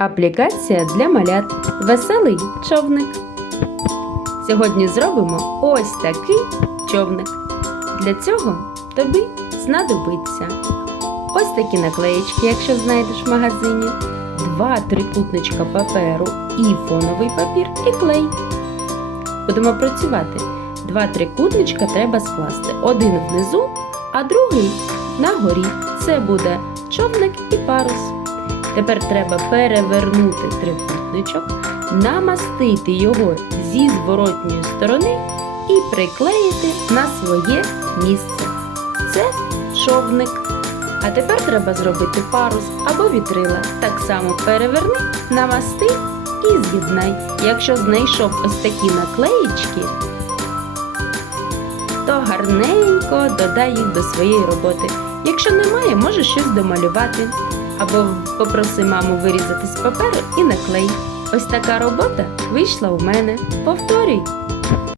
Аплікація для малят. Веселий човник. Сьогодні зробимо ось такий човник. Для цього тобі знадобиться ось такі наклеїчки, якщо знайдеш в магазині, два трикутничка паперу і фоновий папір і клей. Будемо працювати. Два трикутничка треба скласти. Один внизу, а другий на горі. Це буде човник і парус. Тепер треба перевернути трикутничок, намастити його зі зворотньої сторони і приклеїти на своє місце. Це човник. А тепер треба зробити парус або вітрила. Так само переверни, намасти і з'єднай. Якщо знайшов ось такі наклеїчки, то гарненько додай їх до своєї роботи. Якщо немає, можеш щось домалювати. Або попроси маму вирізати з паперу і наклей. Ось така робота вийшла у мене. Повторюй!